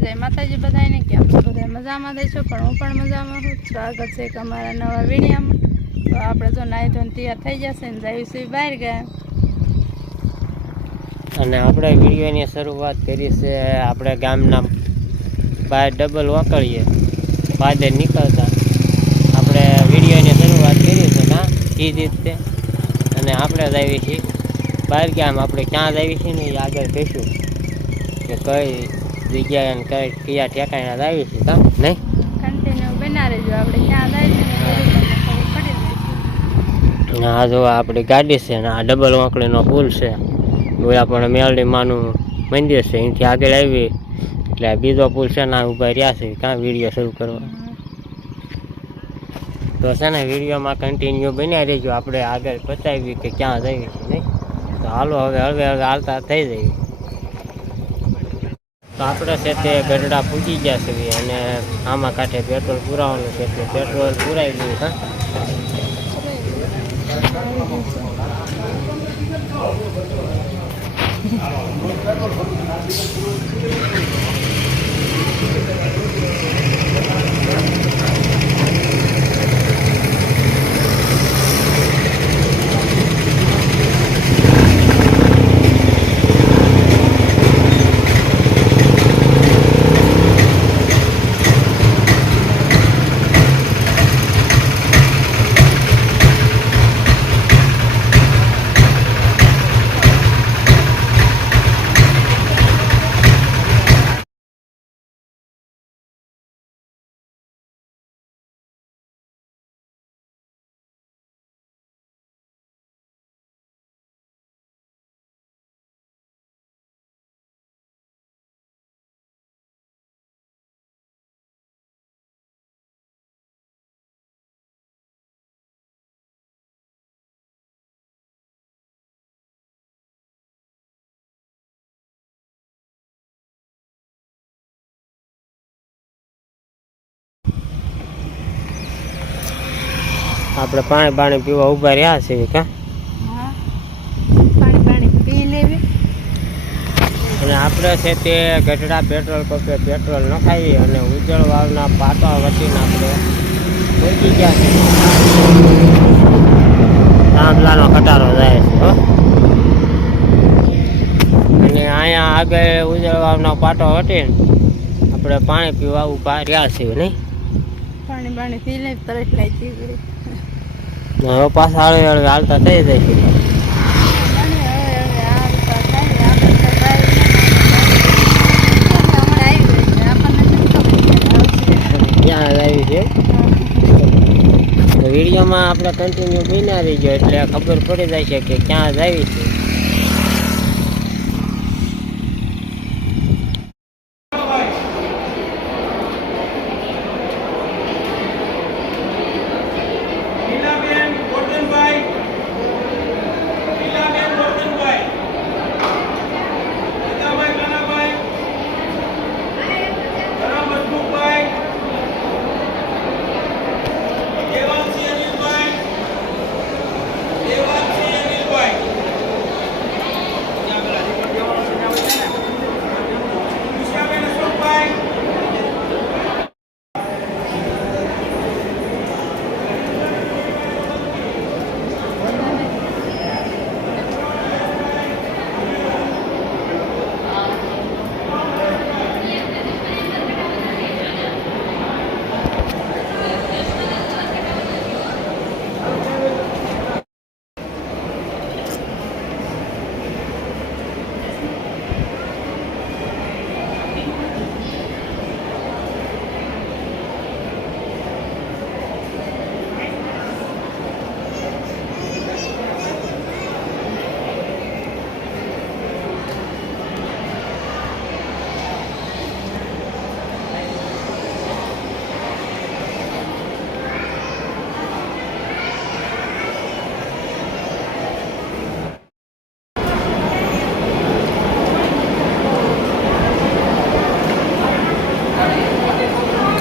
જય માતાજી બધાને કેમ છો બધા મજામાં દેશો પણ હું પણ મજામાં છું સ્વાગત છે એક અમારા નવા વિડીયોમાં તો આપણે જો નાઈ ધોઈને તૈયાર થઈ જશે ને જઈશું બહાર ગયા અને આપણે વિડીયોની શરૂઆત કરી છે આપણે ગામના બહાર ડબલ વાંકળીએ પાદર નીકળતા આપણે વિડીયોની શરૂઆત કરી છે ના એ રીતે અને આપણે જ આવી છીએ બહાર ગામ આપણે ક્યાં જ આવી છીએ ને એ આગળ કહીશું કે કઈ જગ્યાએ અને કયા ઠેકાણા જ આવી છીએ કામ નહીં કન્ટિન્યુ બના રહેજો આપણે ક્યાં જાય છે આ જો આપણી ગાડી છે ને આ ડબલ વાંકડીનો પુલ છે ઓલા પણ મેલડી માનું મંદિર છે અહીંથી આગળ આવી એટલે બીજો પુલ છે ને ઊભા રહ્યા છે કાં વિડીયો શરૂ કરવા તો છે ને વિડીયોમાં કન્ટિન્યુ બન્યા રહેજો આપણે આગળ બતાવી કે ક્યાં જઈએ છીએ નહીં તો હાલો હવે હાલતા થઈ જઈએ તો આપણે છે તે ગઢડા પૂજી ગયા છે અને આમાં કાંઠે પેટ્રોલ પુરાવાનું છે એટલે પેટ્રોલ પુરાઈ ગયું હા આપણે પાણી પીવા ઊભા રહ્યા છે કા પાણી પી લેવી અને આપણે છે તે ગઢડા પેટ્રોલ પંપે પેટ્રોલ નખાવી અને ઉજ્જળ વાવના પાટા વટીને આપણે પહોંચી ગયા છે તાંબલાનો ખટારો જાય છે હો અને અહીંયા આગળ ઉજ્જળ વાવનો પાટો વટીને આપણે પાણી પીવા ઊભા રહ્યા છીએ નહીં પાણી પી લે તરત લાગી ગઈ હવે પાછા હળવે હાલતા થઈ જાય છે વિડીયોમાં આપણે કન્ટિન્યુ બન્યા રહી ગયો એટલે ખબર પડી જાય છે કે ક્યાં જ આવી છે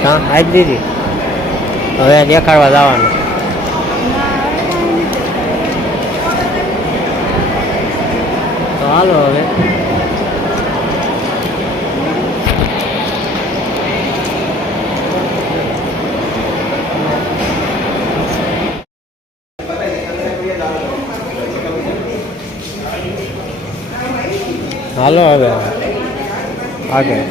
હા આજ દીધી હવે દેખાડવા જવાનું તો હાલો હવે હાલો હવે આગળ.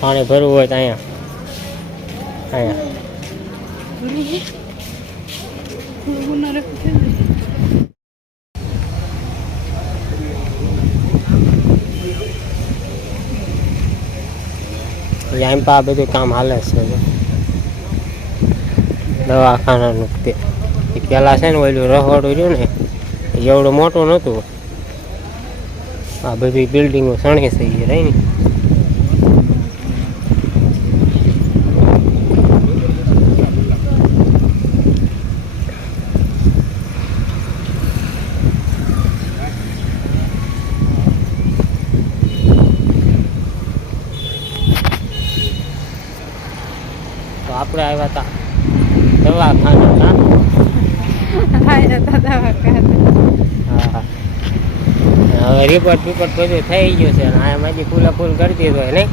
પાણી ભરવું હોય તો અહીંયા અહીંયા પા બધું કામ હાલે છે દવાખાનાનું તે પેલા છે ને ઓલું રહોડું રહ્યું ને એવડું મોટું નહોતું. આ બધી બિલ્ડિંગો સણી છે એ રહી ને. આપણે આવ્યા હતા દવાખાના. હા હવે રિપોર્ટ બધું થઈ ગયું છે ને આ મારી ફૂલા ફૂલ કરી દીધો હોય નહીં.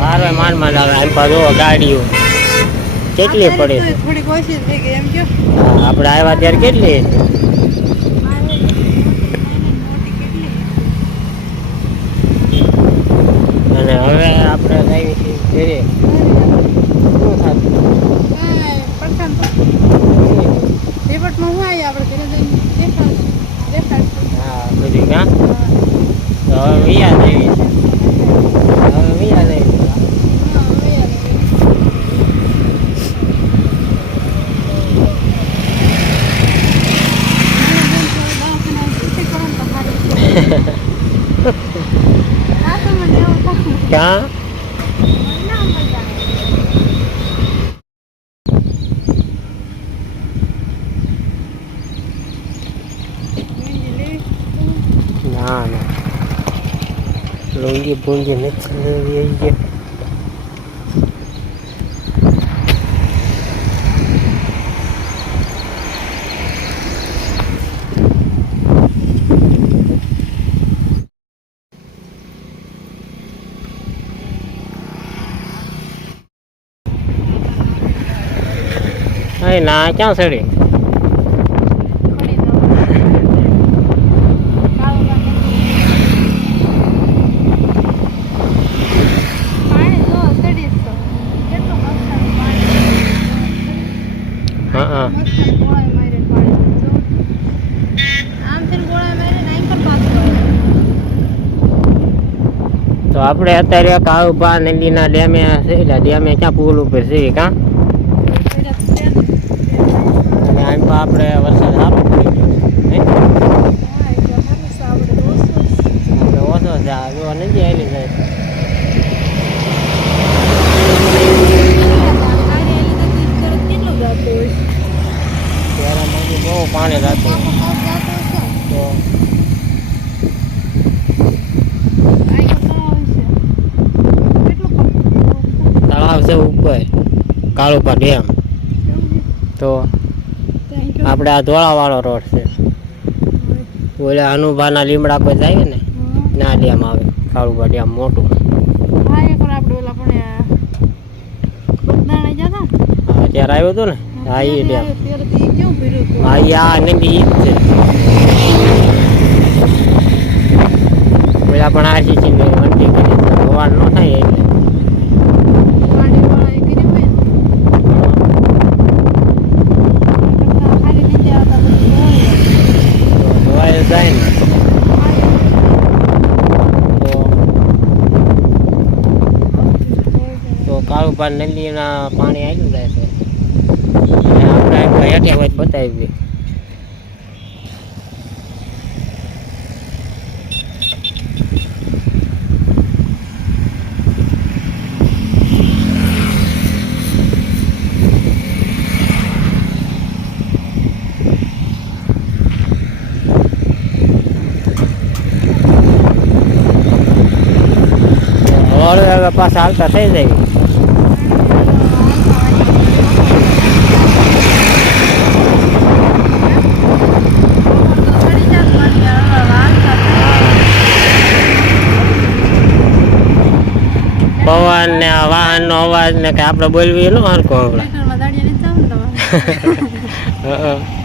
વારો માન આવે એમ પાછો ગાડીઓ કેટલી પડે છે. હા આપણે આવ્યા ત્યારે કેટલી અને હવે આપણે જઈએ છીએ શું થતું હા બધી કાં તો હવે વિયા જઈએ હવે વિયા જઈએ. ક્યાં ના ના લુંગી બુંગી નથી લેવી આવી ગયા. ના ક્યાં સડી હા તો આપણે અત્યારે કાળુપા નદીના ડેમે છે ડેમે ક્યાં પુલ ઉપર છે કાં આપણે વરસાદ સારો પડી ગયો ઓછો છે જો નદી આવી જાય ત્યારે બહુ પાણી જતું તળાવ છે ઉપર કાળુપા ડેમ. તો આપણે આ ધોળાવાળો રોડ છે ઓલા અનુભાના લીમડા પર જાય ને ના ડેમ આવે કાળુપા ડેમ મોટું. હા ત્યારે આવ્યો હતો ને હા એ ડેમ હા આ નદી ઈ જ છે પેલા પણ આરસીસી ને વંટી કરી ધોવાણ ન થાય એટલે જાય ને તો કાળુપા નદીના પાણી આવ્યું જાય છે આપણે હેઠે હોય બતાવી. હળવે હવે પાછા હાલતા થઈ જાય. પવન ને વાહન નો અવાજ ને કે આપણે બોલવી ન હરકો આપણે. ટ્રેક્ટરમાં દાડિયા નહીં જાવ ને તમારે. હં.